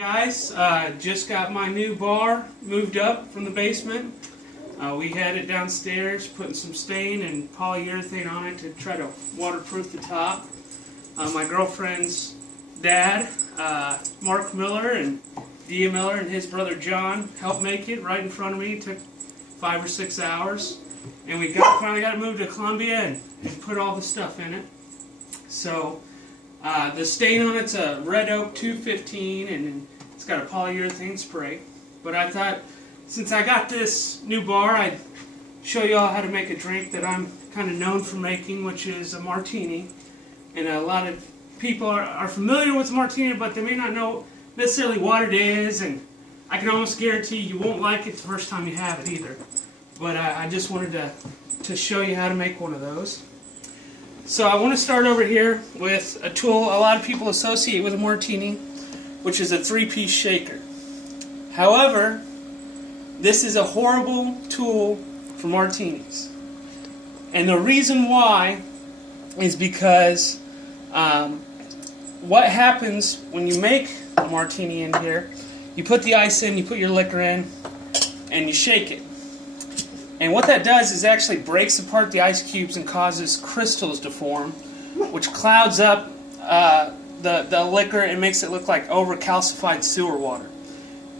Guys, just got my new bar moved up from the basement. We had it downstairs, putting some stain and polyurethane on it to try to waterproof the top. My girlfriend's dad, Mark Miller, and Dia Miller and his brother John helped make it right in front of me. It took 5 or 6 hours. And we finally got it moved to Columbia and put all the stuff in it. So the stain on it's a Red Oak 215 and it's got a polyurethane spray. But I thought, since I got this new bar, I'd show you all how to make a drink that I'm kind of known for making, which is a martini. And a lot of people are familiar with martini, but they may not know necessarily what it is. And I can almost guarantee you won't like it the first time you have it either. But I just wanted to show you how to make one of those. So I want to start over here with a tool a lot of people associate with a martini, which is a 3-piece shaker. However, this is a horrible tool for martinis. And the reason why is because what happens when you make a martini in here, you put the ice in, you put your liquor in, and you shake it. And what that does is actually breaks apart the ice cubes and causes crystals to form, which clouds up the liquor and makes it look like over-calcified sewer water.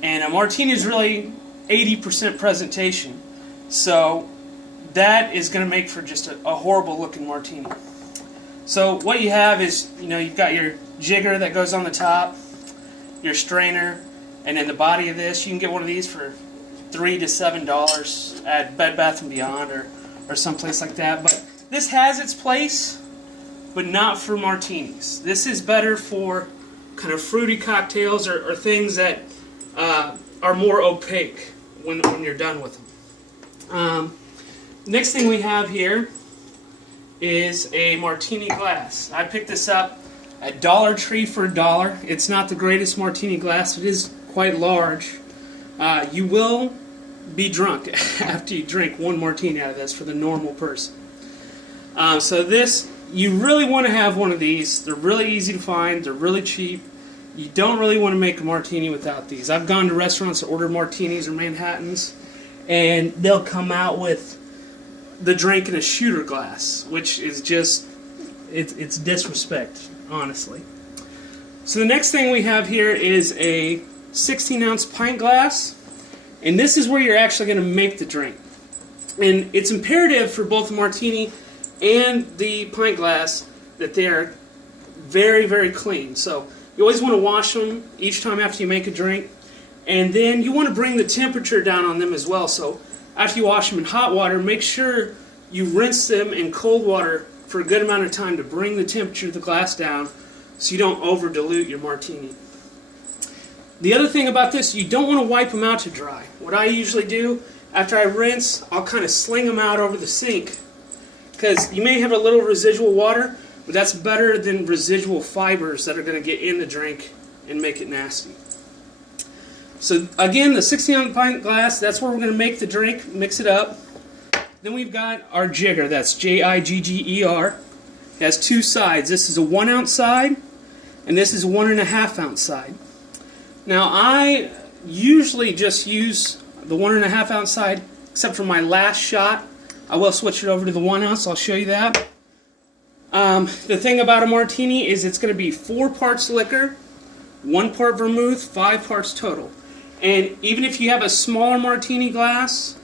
And a martini is really 80% presentation, so that is going to make for just a horrible-looking martini. So what you have is, you've got your jigger that goes on the top, your strainer, and then the body of this. You can get one of these for $3 to $7 at Bed Bath & Beyond or someplace like that. But this has its place, but not for martinis. This is better for kind of fruity cocktails or things that are more opaque when you're done with them. Next thing we have here is a martini glass. I picked this up at Dollar Tree for $1. It's not the greatest martini glass. It is quite large. You will be drunk after you drink one martini out of this for the normal person. So this, you really want to have one of these. They're really easy to find. They're really cheap. You don't really want to make a martini without these. I've gone to restaurants to order martinis or Manhattans, and they'll come out with the drink in a shooter glass, which is just, it's disrespect, honestly. So the next thing we have here is a 16-ounce pint glass, and this is where you're actually going to make the drink. And it's imperative for both the martini and the pint glass that they are very, very clean. So you always want to wash them each time after you make a drink, and then you want to bring the temperature down on them as well. So after you wash them in hot water, make sure you rinse them in cold water for a good amount of time to bring the temperature of the glass down so you don't over dilute your martini. The other thing about this, you don't want to wipe them out to dry. What I usually do, after I rinse, I'll kind of sling them out over the sink, because you may have a little residual water, but that's better than residual fibers that are going to get in the drink and make it nasty. So again, the 16-ounce pint glass, that's where we're going to make the drink, mix it up. Then we've got our jigger, that's Jigger. It has two sides. This is a 1-ounce side, and this is a 1.5-ounce side. Now, I usually just use the 1.5-ounce side, except for my last shot. I will switch it over to the 1-ounce. I'll show you that. The thing about a martini is it's going to be 4 parts liquor, 1 part vermouth, 5 parts total. And even if you have a smaller martini glass,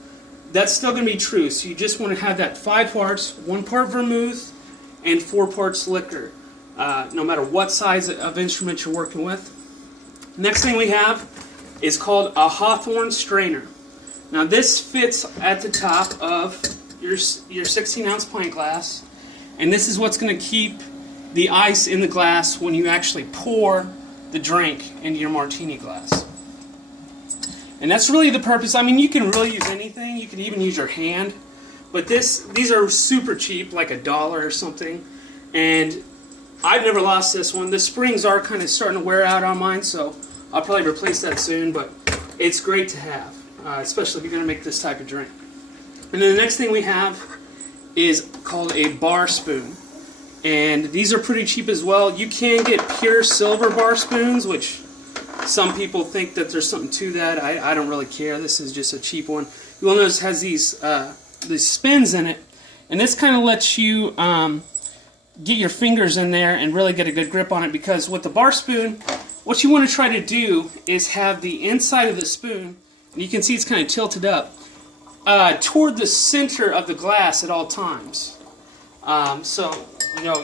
that's still going to be true. So you just want to have that 5 parts, 1 part vermouth, and 4 parts liquor, no matter what size of instrument you're working with. Next thing we have is called a Hawthorne strainer. Now this fits at the top of your 16-ounce pint glass, and this is what's going to keep the ice in the glass when you actually pour the drink into your martini glass. And that's really the purpose. I mean, you can really use anything. You can even use your hand, but these are super cheap, like $1 or something, and I've never lost this one. The springs are kind of starting to wear out on mine, so I'll probably replace that soon, but it's great to have, especially if you're going to make this type of drink. And then the next thing we have is called a bar spoon. And these are pretty cheap as well. You can get pure silver bar spoons, which Some people think that there's something to that. I don't really care. This is just a cheap one. You will notice it has these spins in it, and this kind of lets you get your fingers in there and really get a good grip on it, because with the bar spoon, what you want to try to do is have the inside of the spoon, and you can see it's kind of tilted up, toward the center of the glass at all times. So,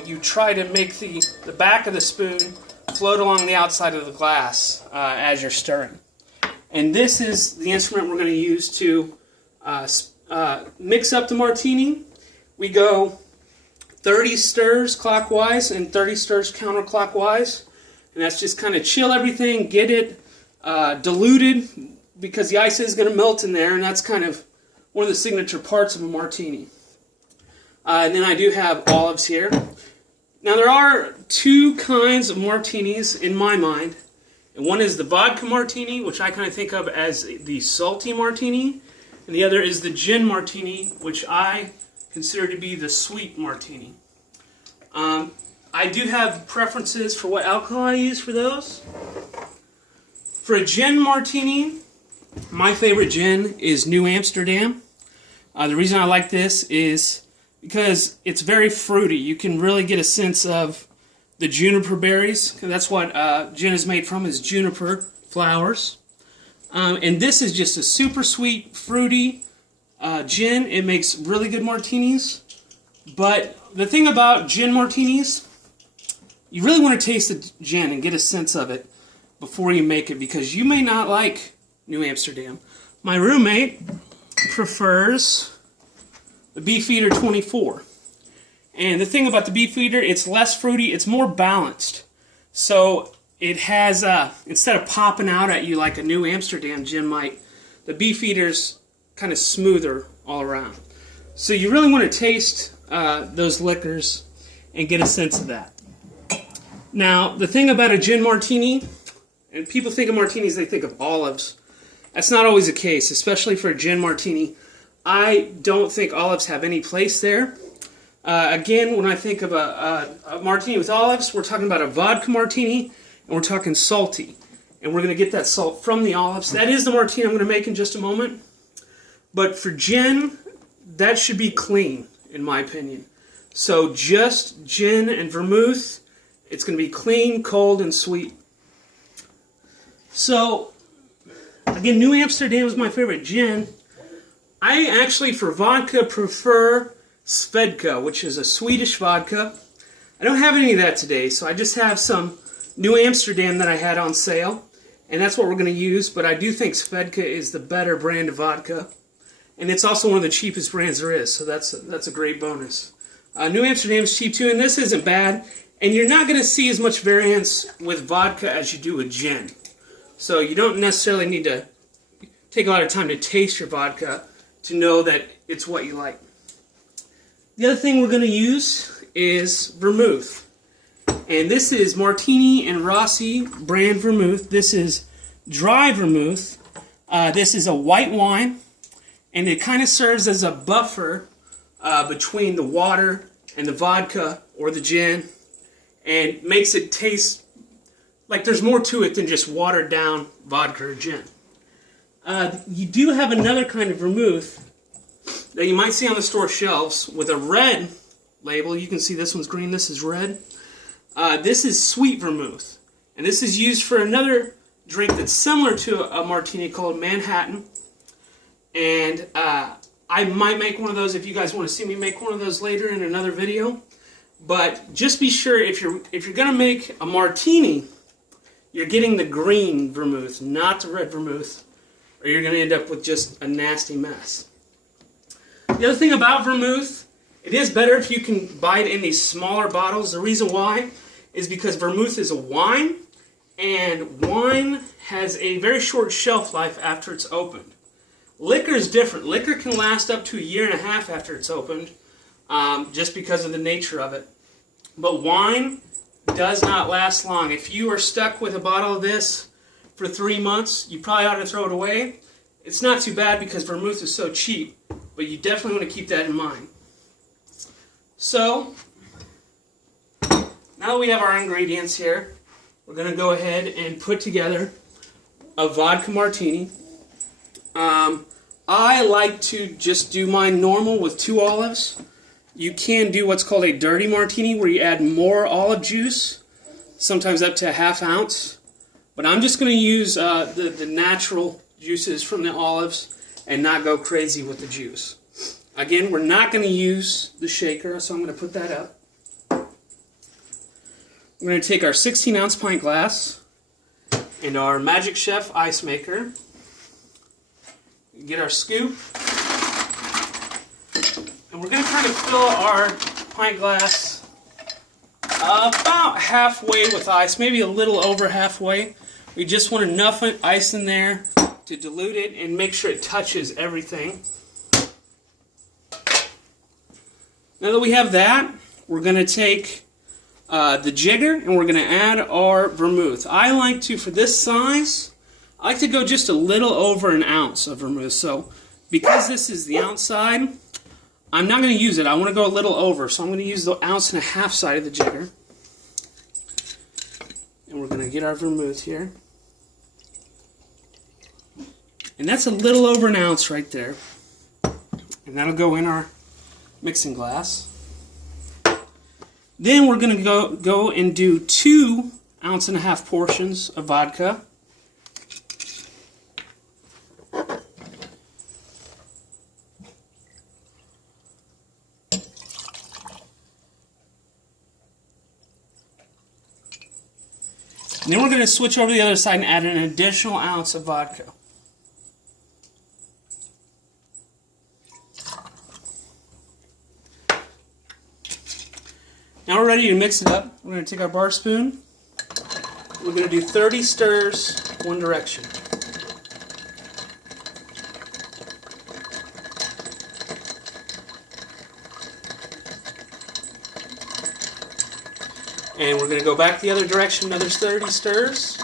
you try to make the back of the spoon float along the outside of the glass as you're stirring. And this is the instrument we're going to use to mix up the martini. We go 30 stirs clockwise and 30 stirs counterclockwise. And that's just kind of chill everything, get it diluted, because the ice is going to melt in there, and that's kind of one of the signature parts of a martini. And then I do have olives here. Now there are two kinds of martinis in my mind. And one is the vodka martini, which I kind of think of as the salty martini. And the other is the gin martini, which I consider to be the sweet martini. I do have preferences for what alcohol I use for those. For a gin martini, my favorite gin is New Amsterdam. The reason I like this is because it's very fruity. You can really get a sense of the juniper berries. That's what gin is made from, is juniper flowers. And this is just a super sweet, fruity gin. It makes really good martinis. But the thing about gin martinis, you really want to taste the gin and get a sense of it before you make it, because you may not like New Amsterdam. My roommate prefers the Beefeater 24. And the thing about the Beefeater, it's less fruity, it's more balanced. So it has, instead of popping out at you like a New Amsterdam gin might, the Beefeater's kind of smoother all around. So you really want to taste those liquors and get a sense of that. Now, the thing about a gin martini, and people think of martinis, they think of olives. That's not always the case, especially for a gin martini. I don't think olives have any place there. Again, when I think of a martini with olives, we're talking about a vodka martini, and we're talking salty. And we're going to get that salt from the olives. That is the martini I'm going to make in just a moment. But for gin, that should be clean, in my opinion. So just gin and vermouth. It's going to be clean, cold, and sweet. So, again, New Amsterdam is my favorite gin. I actually, for vodka, prefer Svedka, which is a Swedish vodka. I don't have any of that today, so I just have some New Amsterdam that I had on sale. And that's what we're going to use, but I do think Svedka is the better brand of vodka. And it's also one of the cheapest brands there is, so that's a great bonus. New Amsterdam is cheap too, and this isn't bad. And you're not going to see as much variance with vodka as you do with gin. So you don't necessarily need to take a lot of time to taste your vodka to know that it's what you like. The other thing we're going to use is vermouth. And this is Martini and Rossi brand vermouth. This is dry vermouth. This is a white wine. And it kind of serves as a buffer between the water and the vodka or the gin, and makes it taste like there's more to it than just watered down vodka or gin. You do have another kind of vermouth that you might see on the store shelves with a red label. You can see this one's green, this is red. This is sweet vermouth. And this is used for another drink that's similar to a martini called Manhattan. And I might make one of those if you guys want to see me make one of those later in another video. But just be sure, if you're going to make a martini, you're getting the green vermouth, not the red vermouth, or you're going to end up with just a nasty mess. The other thing about vermouth, it is better if you can buy it in these smaller bottles. The reason why is because vermouth is a wine, and wine has a very short shelf life after it's opened. Liquor is different. Liquor can last up to 1.5 years after it's opened, just because of the nature of it. But wine does not last long. If you are stuck with a bottle of this for 3 months, you probably ought to throw it away. It's not too bad because vermouth is so cheap, but you definitely want to keep that in mind. So, now that we have our ingredients here, we're going to go ahead and put together a vodka martini. I like to just do mine normal with 2 olives. You can do what's called a dirty martini where you add more olive juice, sometimes up to a ½ ounce. But I'm just going to use the natural juices from the olives and not go crazy with the juice. Again, we're not going to use the shaker, so I'm going to put that up. We're going to take our 16-ounce pint glass and our Magic Chef ice maker. Get our scoop. And we're going to kind of fill our pint glass about halfway with ice, maybe a little over halfway. We just want enough ice in there to dilute it and make sure it touches everything. Now that we have that, we're going to take the jigger and we're going to add our vermouth. I like to, for this size, I like to go just a little over an ounce of vermouth. So because this is the ounce side, I'm not going to use it. I want to go a little over, so I'm going to use the 1.5 ounce side of the jigger. And we're going to get our vermouth here. And that's a little over an ounce right there. And that'll go in our mixing glass. Then we're going to go and do 2 1.5 ounce portions of vodka. And then we're going to switch over to the other side and add an additional ounce of vodka. Now we're ready to mix it up. We're going to take our bar spoon. We're going to do 30 stirs one direction. And we're going to go back the other direction, another 30 stirs.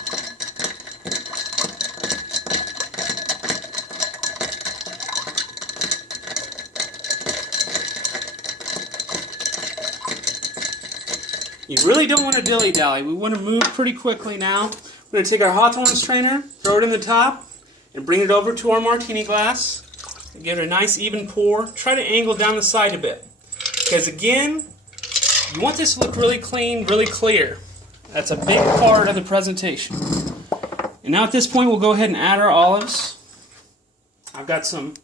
You really don't want to dilly-dally. We want to move pretty quickly now. We're going to take our Hawthorne strainer, throw it in the top, and bring it over to our martini glass. And give it a nice even pour. Try to angle down the side a bit. Because again, you want this to look really clean, really clear. That's a big part of the presentation. And now at this point, we'll go ahead and add our olives. I've got some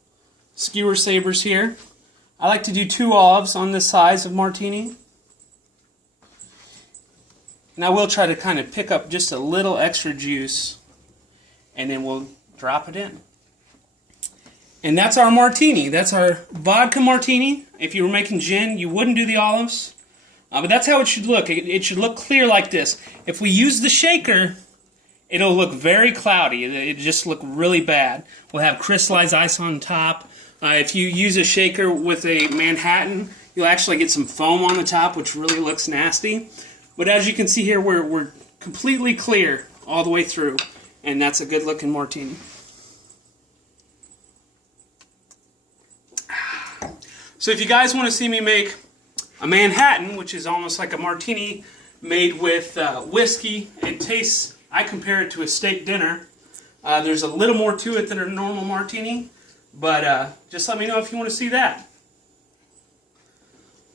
skewer sabers here. I like to do 2 olives on this size of martini. And I will try to kind of pick up just a little extra juice, and then we'll drop it in. And that's our martini. That's our vodka martini. If you were making gin, you wouldn't do the olives. But that's how it should look. It should look clear like this. If we use the shaker, it'll look very cloudy. It'll just look really bad. We'll have crystallized ice on top. If you use a shaker with a Manhattan, you'll actually get some foam on the top, which really looks nasty. But as you can see here, we're completely clear all the way through, and that's a good-looking martini. So if you guys want to see me make a Manhattan, which is almost like a martini made with whiskey, it tastes, I compare it to a steak dinner. There's a little more to it than a normal martini, but just let me know if you want to see that.